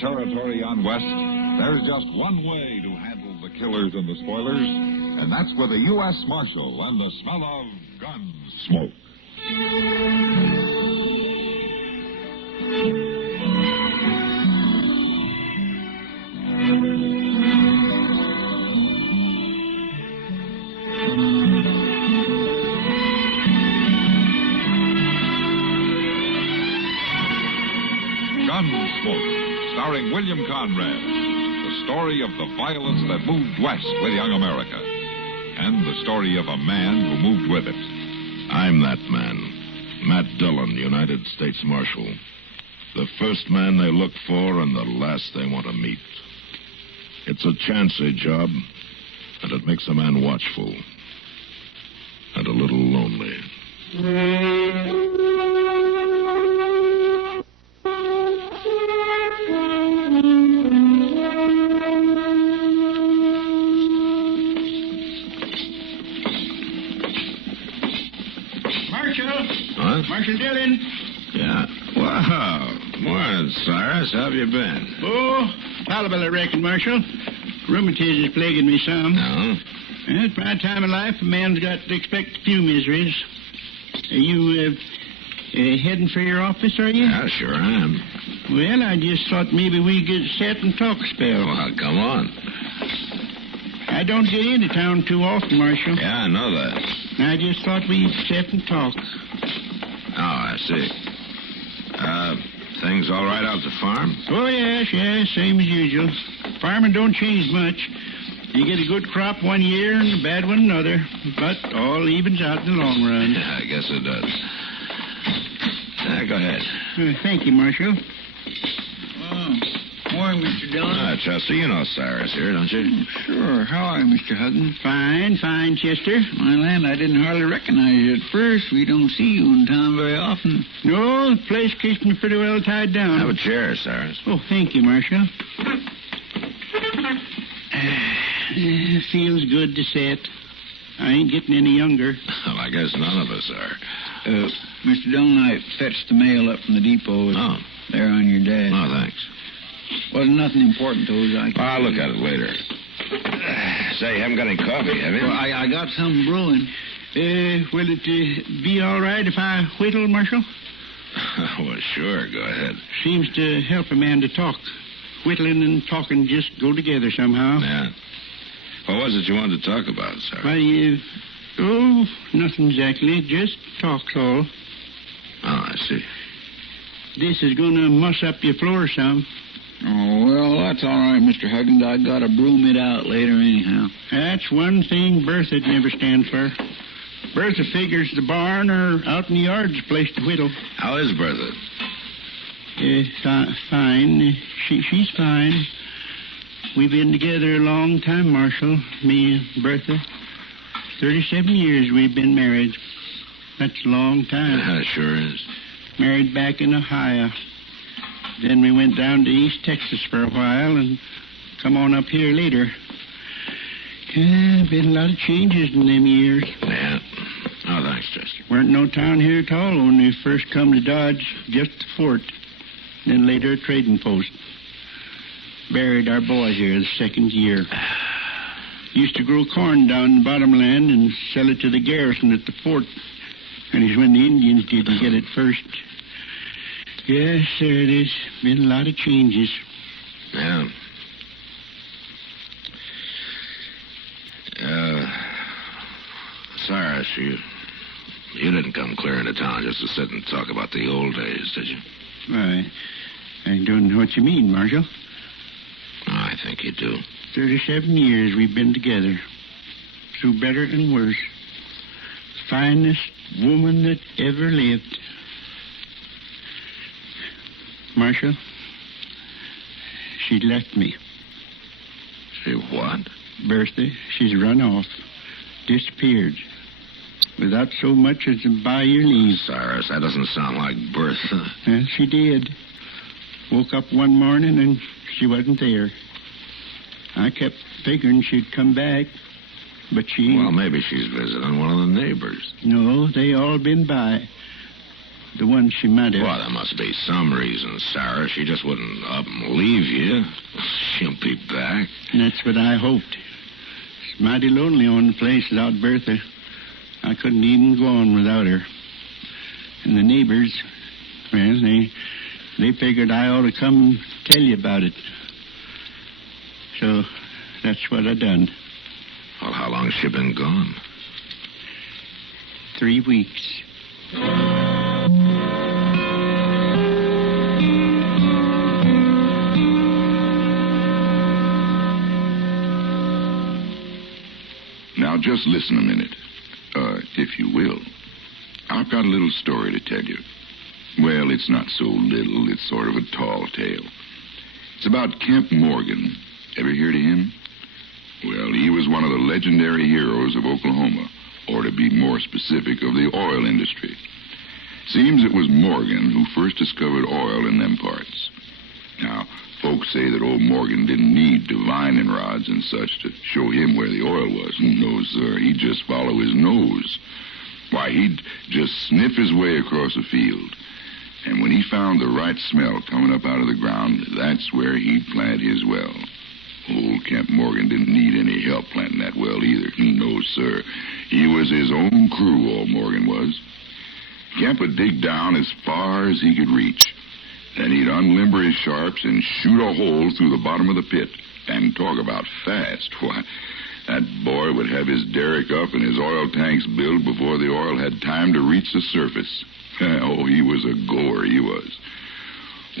territory on West, there's just one way to handle the killers and the spoilers, and that's with a U.S. Marshal and the smell of Gunsmoke. Gunsmoke, starring William Conrad. The story of the violence that moved west with young America. And the story of a man who moved with it. I'm that man. Matt Dillon, United States Marshal. The first man they look for and the last they want to meet. It's a chancy job, and it makes a man watchful. And a little lonely. Marshal Dillon. Yeah. Wow. Morning, Cyrus. How have you been? Oh, tolerable, I reckon, Marshal. Rheumatism is plaguing me some. No? At my time of life, a man's got to expect a few miseries. Are you heading for your office, are you? Yeah, sure I am. Well, I just thought maybe we'd get set and talk a spell. Well, come on. I don't get into town too often, Marshal. Yeah, I know that. I just thought we'd sit and talk. Oh, I see. Things all right out at the farm? Oh, yes, same as usual. Farming don't change much. You get a good crop one year and a bad one another. But all evens out in the long run. Yeah, I guess it does. Go ahead. Thank you, Marshal. Morning, Mr. Dillon. Chester, you know Cyrus here, don't you? Sure. How are you, Mr. Hudson? Fine, Chester. My land, I didn't hardly recognize you at first. We don't see you in town very often. No, the place keeps me pretty well tied down. Have a chair, Cyrus. Oh, thank you, Marshal. Feels good to sit. I ain't getting any younger. Well, I guess none of us are. Mr. Dillon, I fetched the mail up from the depot. Oh. There on your desk. Oh, thanks. Wasn't nothing important to us. I'll look at it later. Say, you haven't got any coffee, have you? Well, I got some brewing. Will it be all right if I whittle, Marshal? Well, sure. Go ahead. Seems to help a man to talk. Whittling and talking just go together somehow. Yeah. What was it you wanted to talk about, sir? Why, nothing exactly. Just talk's all. Oh, I see. This is going to muss up your floor some. Oh, well, that's all right, Mr. Huggins. I got to broom it out later anyhow. That's one thing Bertha'd never stand for. Bertha figures the barn or out in the yard's a place to whittle. How is Bertha? Fine. She's fine. We've been together a long time, Marshal, me and Bertha. 37 years we've been married. That's a long time. Yeah, sure is. Married back in Ohio. Then we went down to East Texas for a while and come on up here later. Been a lot of changes in them years. Yeah. Oh, thanks, Chester. Weren't no town here at all when we first come to Dodge, just the fort. Then later a trading post. Buried our boy here the second year. Used to grow corn down in the bottomland and sell it to the garrison at the fort. And it's when the Indians didn't get it first. Yes, sir, there's been a lot of changes. Yeah. Cyrus, you didn't come clear into town just to sit and talk about the old days, did you? Why, I don't know what you mean, Marshal. Oh, I think you do. 37 years we've been together. Through better and worse. Finest woman that ever lived. Marshal, she left me. She what? Bertha, she's run off. Disappeared. Without so much as a by your leave. Cyrus, that doesn't sound like Bertha. Well, she did. Woke up one morning and she wasn't there. I kept figuring she'd come back, but she... Well, maybe she's visiting one of the neighbors. No, they all been by. The one she might have. Well, there must be some reason, Sarah. She just wouldn't up and leave you. She'll be back. And that's what I hoped. It's mighty lonely on the place without Bertha. I couldn't even go on without her. And the neighbors, well, they figured I ought to come and tell you about it. So that's what I done. Well, how long's she been gone? 3 weeks. Now, just listen a minute, if you will. I've got a little story to tell you. Well, it's not so little. It's sort of a tall tale. It's about Kemp Morgan. Ever heard of him? Well, he was one of the legendary heroes of Oklahoma, or to be more specific, of the oil industry. Seems it was Morgan who first discovered oil in them parts. Now, folks say that old Morgan didn't need divining rods and such to show him where the oil was. No, sir, he'd just follow his nose. Why, he'd just sniff his way across a field. And when he found the right smell coming up out of the ground, that's where he'd plant his well. Old Kemp Morgan didn't need any help planting that well either. No, sir. He was his own crew, old Morgan was. Kemp would dig down as far as he could reach. Then he'd unlimber his sharps and shoot a hole through the bottom of the pit. And talk about fast. Why, that boy would have his derrick up and his oil tanks built before the oil had time to reach the surface. Oh, he was a goer, he was.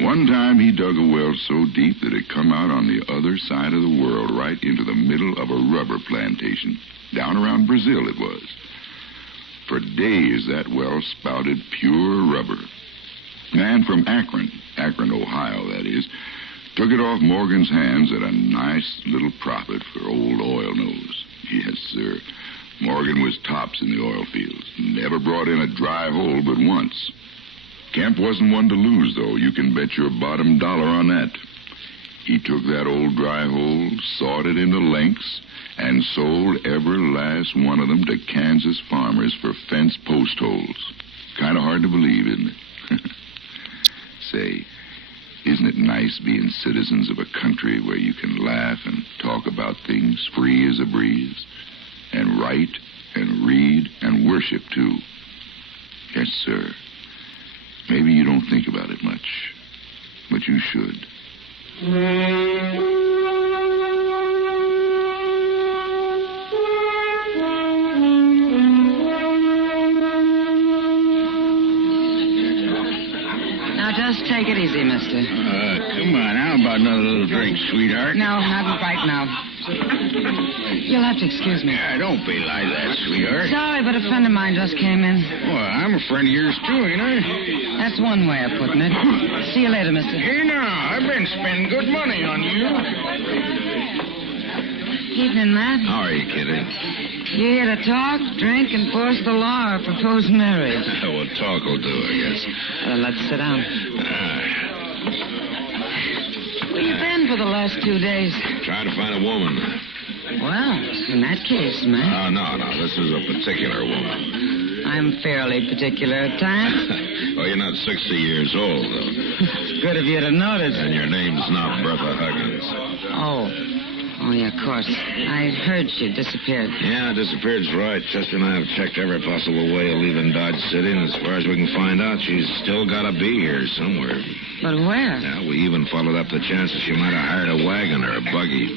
One time he dug a well so deep that it come out on the other side of the world, right into the middle of a rubber plantation. Down around Brazil it was. For days that well spouted pure rubber. And from Akron, Ohio, that is, took it off Morgan's hands at a nice little profit for old Oil Nose. Yes, sir. Morgan was tops in the oil fields. Never brought in a dry hole but once. Kemp wasn't one to lose, though. You can bet your bottom dollar on that. He took that old dry hole, sawed it into lengths, and sold every last one of them to Kansas farmers for fence post holes. Kind of hard to believe, isn't it? Say, isn't it nice being citizens of a country where you can laugh and talk about things free as a breeze? And write and read and worship, too. Yes, sir. Maybe you don't think about it much, but you should. Now, just take it easy, mister. Come on. How about another little drink, sweetheart? No, not right now. You'll have to excuse me. Yeah, don't be like that, sweetheart. Sorry, but a friend of mine just came in. Well, I'm a friend of yours, too, ain't I? That's one way of putting it. See you later, mister. Here now, I've been spending good money on you. Evening, Matt. How are you, Kitty? You here to talk, drink, and force the law or propose marriage? Well, talk will do, I guess. Well, then let's sit down. Where you been for the last 2 days? Trying to find a woman. Well, in that case, Matt. No. This is a particular woman. I'm fairly particular at times. Well, you're not 60 years old, though. It's good of you to notice. And your name's not Bertha Huggins. Oh, yeah, of course. I heard she disappeared. Yeah, disappeared's right. Chester and I have checked every possible way of leaving Dodge City, and as far as we can find out, she's still got to be here somewhere. But where? Yeah, we even followed up the chances she might have hired a wagon or a buggy.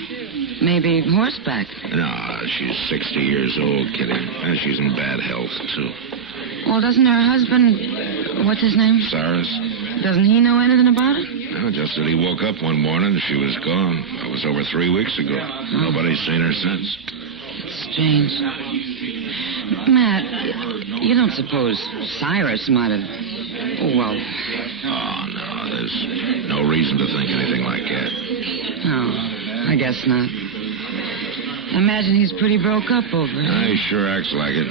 Maybe horseback. No, she's 60 years old, Kitty. And she's in bad health, too. Well, doesn't her husband... What's his name? Cyrus. Doesn't he know anything about it? No, just that he woke up one morning and she was gone. That was over 3 weeks ago. Nobody's seen her since. It's strange. Matt, you don't suppose Cyrus might have... Well... Oh, no, there's no reason to think anything like that. No, I guess not. I imagine he's pretty broke up over it. He sure acts like it.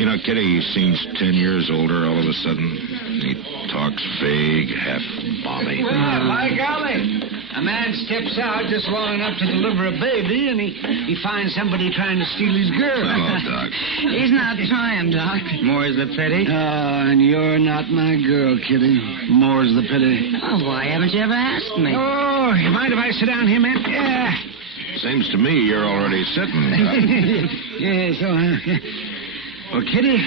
You know, Kitty, he seems 10 years older all of a sudden. He talks vague, half balmy. Well, by golly. A man steps out just long enough to deliver a baby, and he finds somebody trying to steal his girl. Hello, Doc. He's not trying, Doc. More's the pity. Oh, and you're not my girl, Kitty. More's the pity. Oh, why haven't you ever asked me? Oh, you mind if I sit down here, man? Yeah. Seems to me you're already sitting, Doc. Well, Kitty,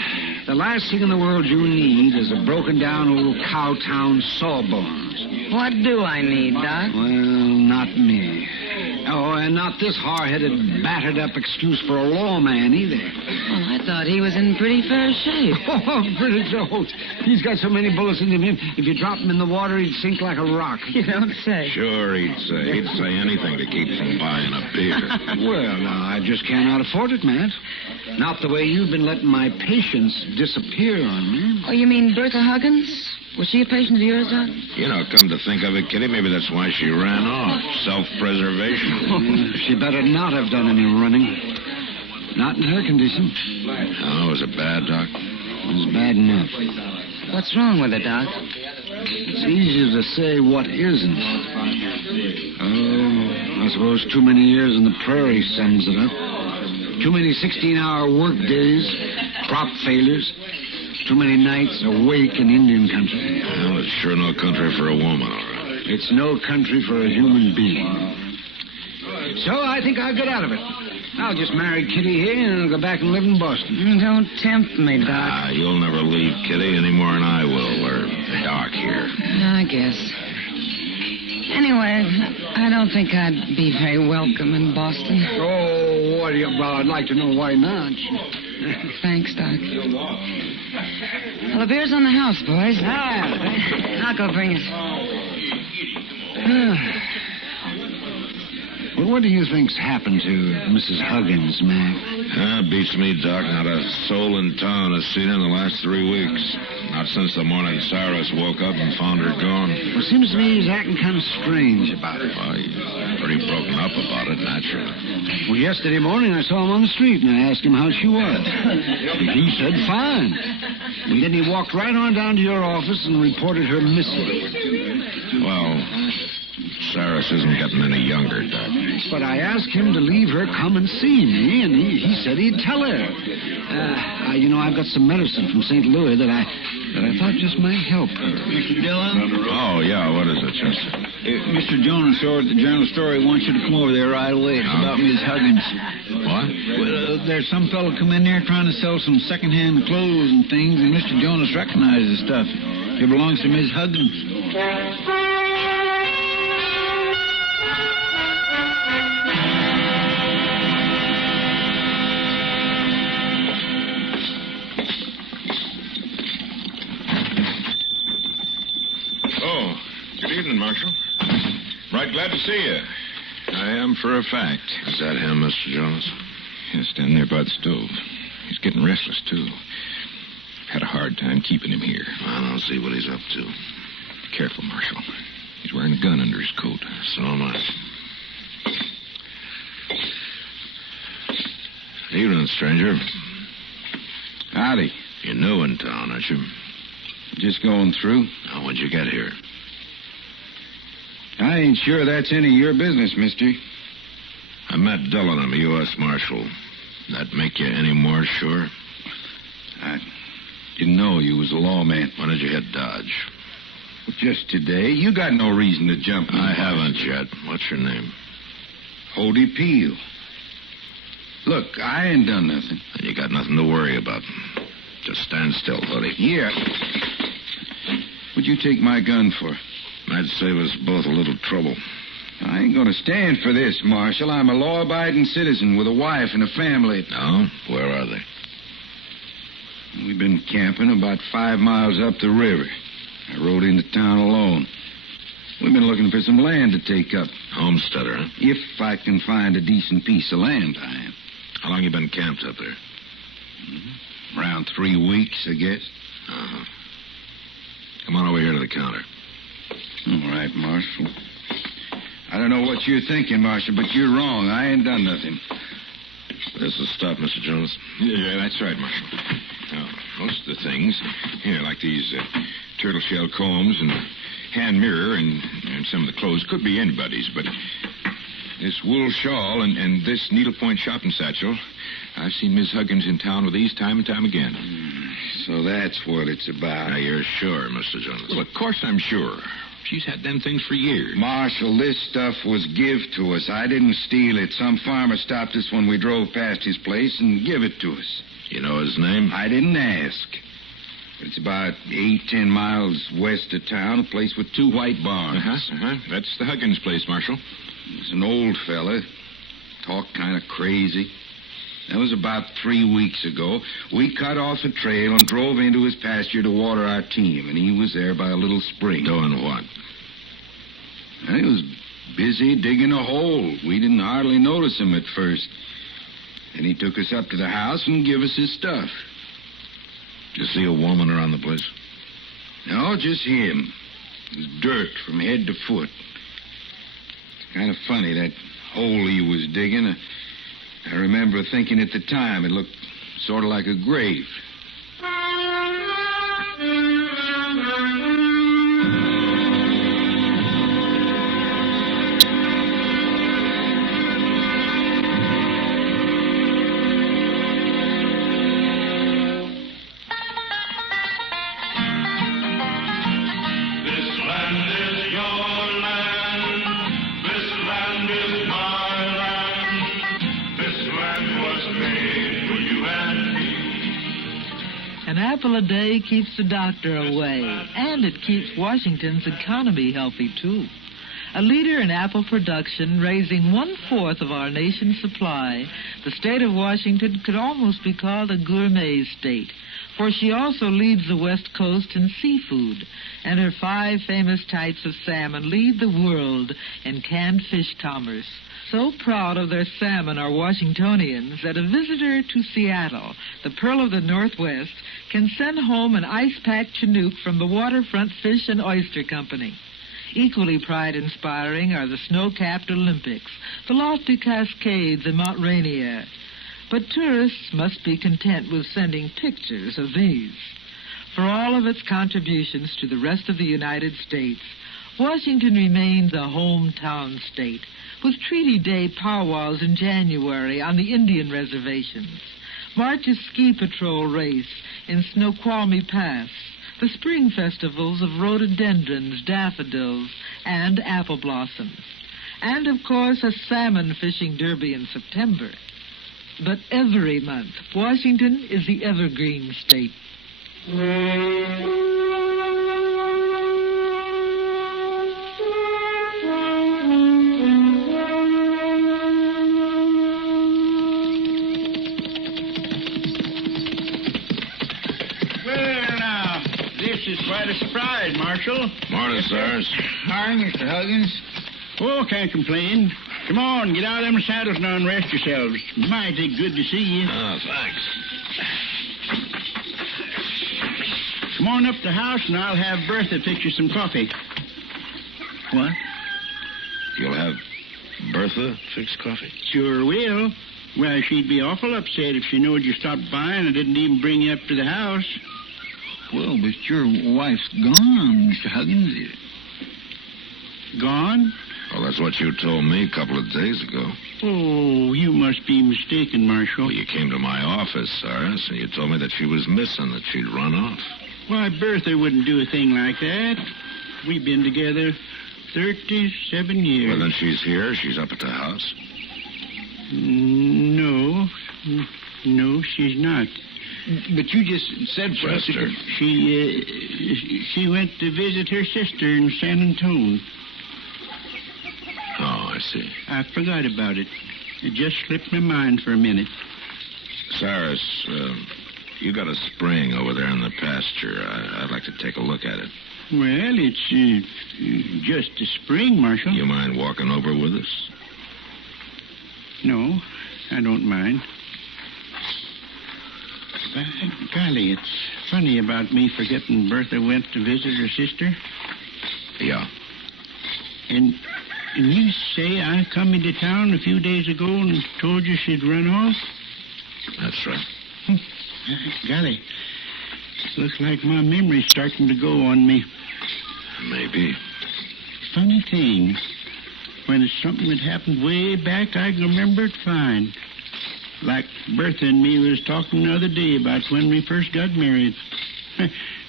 the last thing in the world you need is a broken-down old cow-town sawbones. What do I need, Doc? Well, not me. Oh, and not this hard-headed, battered-up excuse for a lawman, either. Well, I thought he was in pretty fair shape. Oh, pretty close. He's got so many bullets in him, if you drop him in the water, he'd sink like a rock. You don't say. Sure, he'd say anything to keep from buying a beer. Well, now, I just cannot afford it, Matt. Not the way you've been letting my patience disappear on me. Oh, you mean Bertha Huggins? Was she a patient of yours, Doc? You know, come to think of it, Kitty, maybe that's why she ran off. Self-preservation. She better not have done any running. Not in her condition. Oh, was it bad, Doc? It was bad enough. What's wrong with her, Doc? It's easier to say what isn't. Oh, I suppose too many years in the prairie sums it up. Too many 16-hour work days, crop failures, too many nights awake in Indian country. Well, it's sure no country for a woman, all right. It's no country for a human being. So I think I'll get out of it. I'll just marry Kitty here and I'll go back and live in Boston. Don't tempt me, Doc. You'll never leave Kitty any more than I will, or Doc here. I guess. Anyway, I don't think I'd be very welcome in Boston. Oh, what do you... Well, I'd like to know why not. Thanks, Doc. Well, the beer's on the house, boys. I'll go bring it. Well, what do you think's happened to Mrs. Huggins, Mac? Beats me, Doc. Not a soul in town has seen her in the last 3 weeks. Not since the morning Cyrus woke up and found her gone. Well, it seems to me he's acting kind of strange about it. Well, he's pretty broken up about it, naturally. Well, yesterday morning I saw him on the street and I asked him how she was. He said fine. And then he walked right on down to your office and reported her missing. Well, Cyrus isn't getting any younger, Doc. But I asked him to leave her come and see me, and he said he'd tell her. I've got some medicine from St. Louis that I thought just might help her. Mr. Dillon? Oh, yeah, what is it, Chester? Mr. Jonas over at the Journal Story wants you to come over there right away. It's about Miss Huggins. What? Well, there's some fellow come in there trying to sell some second-hand clothes and things, and Mr. Jonas recognizes the stuff. It belongs to Miss Huggins. Good evening, Marshal. Right glad to see you. I am for a fact. Is that him, Mr. Jonas? He's standing there by the stove. He's getting restless, too. Had a hard time keeping him here. I don't see what he's up to. Careful, Marshal. He's wearing a gun under his coat. So am I. Evening, stranger. Howdy. You're new in town, aren't you? Just going through. How would you get here? I ain't sure that's any of your business, mister. I'm Matt Dillon. I'm a U.S. Marshal. That make you any more sure? I didn't know you was a lawman. When did you hit Dodge? Well, just today. You got no reason to jump me. I haven't yet. What's your name? Hody Peel. Look, I ain't done nothing. And you got nothing to worry about. Just stand still, Hody. Yeah. What'd you take my gun for? Might save us both a little trouble. I ain't gonna stand for this, Marshal. I'm a law-abiding citizen with a wife and a family. No? Where are they? We've been camping about 5 miles up the river. I rode into town alone. We've been looking for some land to take up. Homesteader, huh? If I can find a decent piece of land, I am. How long you been camped up there? Around 3 weeks, I guess. Uh-huh. Come on over here to the counter. All right, Marshal. I don't know what you're thinking, Marshal, but you're wrong. I ain't done nothing. This is stuff, Mr. Jonas. Yeah, that's right, Marshal. Now, most of the things, here, like these turtle shell combs and hand mirror and some of the clothes could be anybody's, but this wool shawl and this needlepoint shopping satchel, I've seen Miss Huggins in town with these time and time again. So that's what it's about. Now, you're sure, Mr. Jonas? Well, of course I'm sure. She's had them things for years. Marshal, this stuff was give to us. I didn't steal it. Some farmer stopped us when we drove past his place and give it to us. You know his name? I didn't ask. But it's about 8-10 miles west of town, a place with 2 white barns. That's the Huggins place, Marshal. He's an old fella. Talked kind of crazy. That was about 3 weeks ago. We cut off the trail and drove into his pasture to water our team, and he was there by a little spring. Doing what? And he was busy digging a hole. We didn't hardly notice him at first. And he took us up to the house and give us his stuff. Did you see a woman around the place? No, just him. It was dirt from head to foot. It's kind of funny, that hole he was digging. I remember thinking at the time it looked sort of like a grave. An apple a day keeps the doctor away, and it keeps Washington's economy healthy, too. A leader in apple production, raising 1/4 of our nation's supply, the state of Washington could almost be called a gourmet state, for she also leads the West Coast in seafood, and her 5 famous types of salmon lead the world in canned fish commerce. So proud of their salmon are Washingtonians that a visitor to Seattle, the pearl of the Northwest, can send home an ice-packed Chinook from the Waterfront Fish and Oyster Company. Equally pride-inspiring are the snow-capped Olympics, the lofty Cascades and Mount Rainier. But tourists must be content with sending pictures of these. For all of its contributions to the rest of the United States, Washington remains a hometown state, with Treaty Day powwows in January on the Indian reservations, March's ski patrol race in Snoqualmie Pass, the spring festivals of rhododendrons, daffodils, and apple blossoms, and, of course, a salmon fishing derby in September. But every month, Washington is the evergreen state. This is quite a surprise, Marshal. Morning, Cyrus. Morning, Mr. Huggins. Oh, can't complain. Come on, get out of them saddles now and rest yourselves. Mighty good to see you. Oh, thanks. Come on up to the house and I'll have Bertha fix you some coffee. What? You'll have Bertha fix coffee? Sure will. Well, she'd be awful upset if she knowed you stopped by and I didn't even bring you up to the house. Well, but your wife's gone, Mr. Huggins. Gone? Well, that's what you told me a couple of days ago. Oh, you must be mistaken, Marshal. Well, you came to my office, Cyrus, and you told me that she was missing, that she'd run off. Why, Bertha wouldn't do a thing like that. We've been together 37 years. Well, then she's here. She's up at the house. No, she's not. But you just said for us... Chester. She went to visit her sister in San Antonio. Oh, I see. I forgot about it. It just slipped my mind for a minute. Cyrus, you got a spring over there in the pasture. I'd like to take a look at it. Well, it's just a spring, Marshal. You mind walking over with us? No, I don't mind. Golly, it's funny about me forgetting Bertha went to visit her sister. Yeah. And you say I come into town a few days ago and told you she'd run off? That's right. Golly, looks like my memory's starting to go on me. Maybe. funny thing. When it's something that happened way back, I can remember it fine. Like Bertha and me was talking the other day about when we first got married.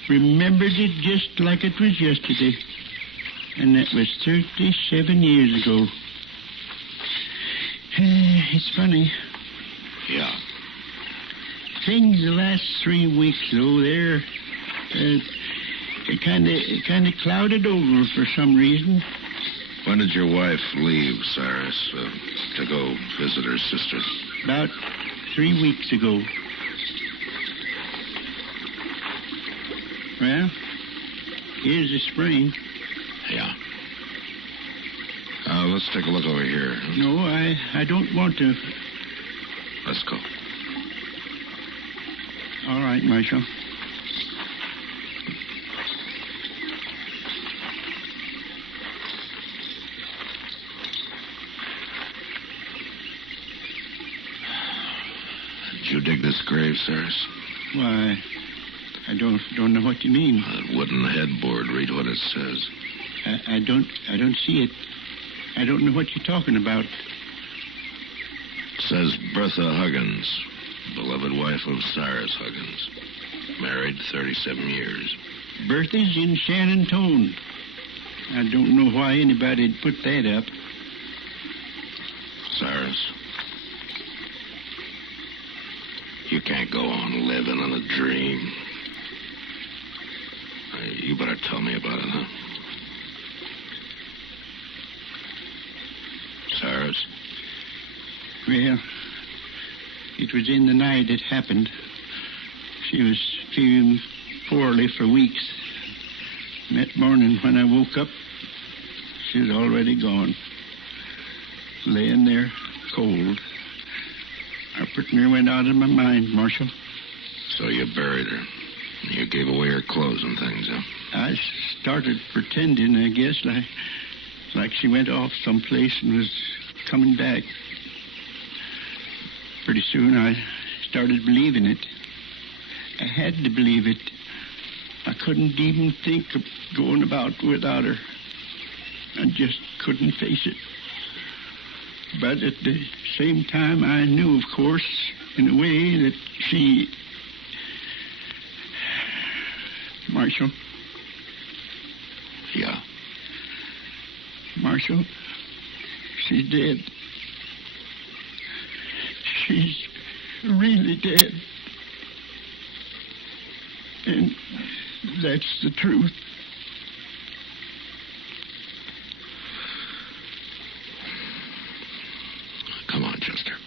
Remembered it just like it was yesterday. And that was 37 years ago. It's funny. Yeah. Things the last 3 weeks, though, they're kind of clouded over for some reason. When did your wife leave, Cyrus, to go visit her sister? About 3 weeks ago. Well, here's the spring. Yeah. Let's take a look over here. No, I don't want to. Let's go. All right, Marshal. Did you dig this grave, Cyrus? Why, I don't know what you mean. That wooden headboard. Read what it says. I don't see it. I don't know what you're talking about. It says Bertha Huggins, beloved wife of Cyrus Huggins. Married 37 years. Bertha's in Shannon Tone. I don't know why anybody'd put that up. Cyrus, you can't go on living in a dream. You better tell me about it, huh? Cyrus? Well, it was in the night it happened. She was feeling poorly for weeks. And that morning when I woke up, she was already gone. Laying there, cold. I pretty near went out of my mind, Marshal. So you buried her. You gave away her clothes and things, huh? I started pretending, I guess, like she went off someplace and was coming back. Pretty soon I started believing it. I had to believe it. I couldn't even think of going about without her. I just couldn't face it. But at the same time, I knew, of course, in a way that she... Marshal? Yeah. Marshal, she's dead. She's really dead. And that's the truth. Come on, Chester.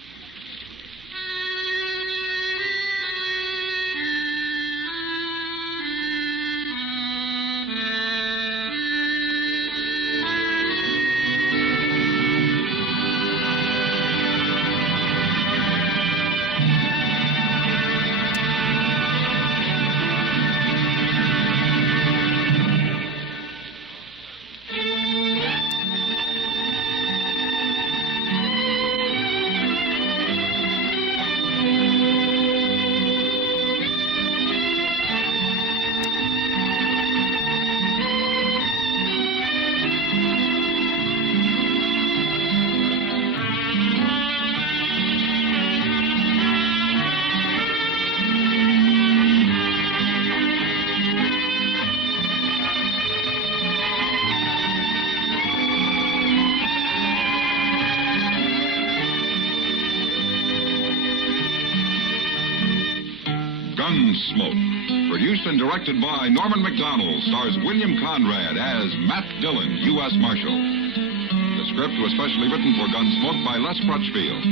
Gunsmoke, produced and directed by Norman Macdonnell, stars William Conrad as Matt Dillon, U.S. Marshal. The script was specially written for Gunsmoke by Les Crutchfield,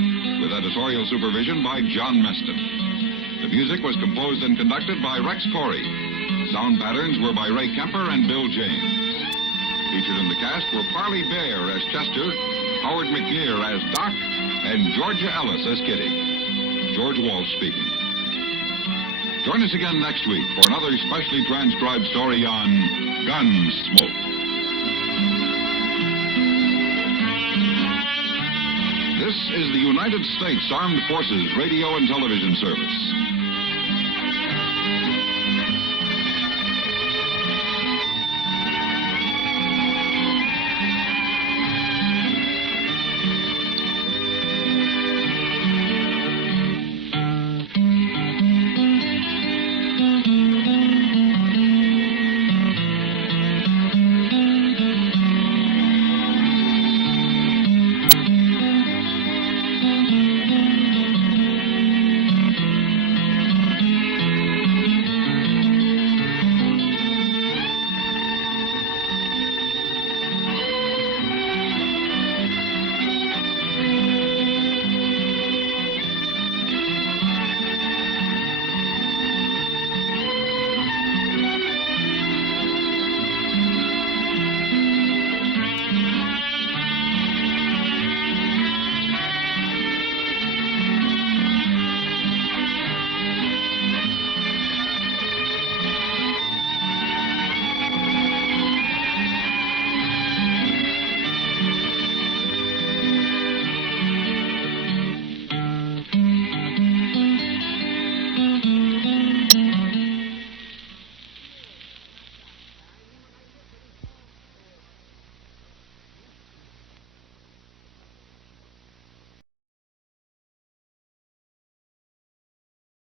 with editorial supervision by John Meston. The music was composed and conducted by Rex Corey. Sound patterns were by Ray Kemper and Bill James. Featured in the cast were Parley Bear as Chester, Howard McNear as Doc, and Georgia Ellis as Kitty. George Walsh speaking. Join us again next week for another specially transcribed story on Gunsmoke. This is the United States Armed Forces Radio and Television Service.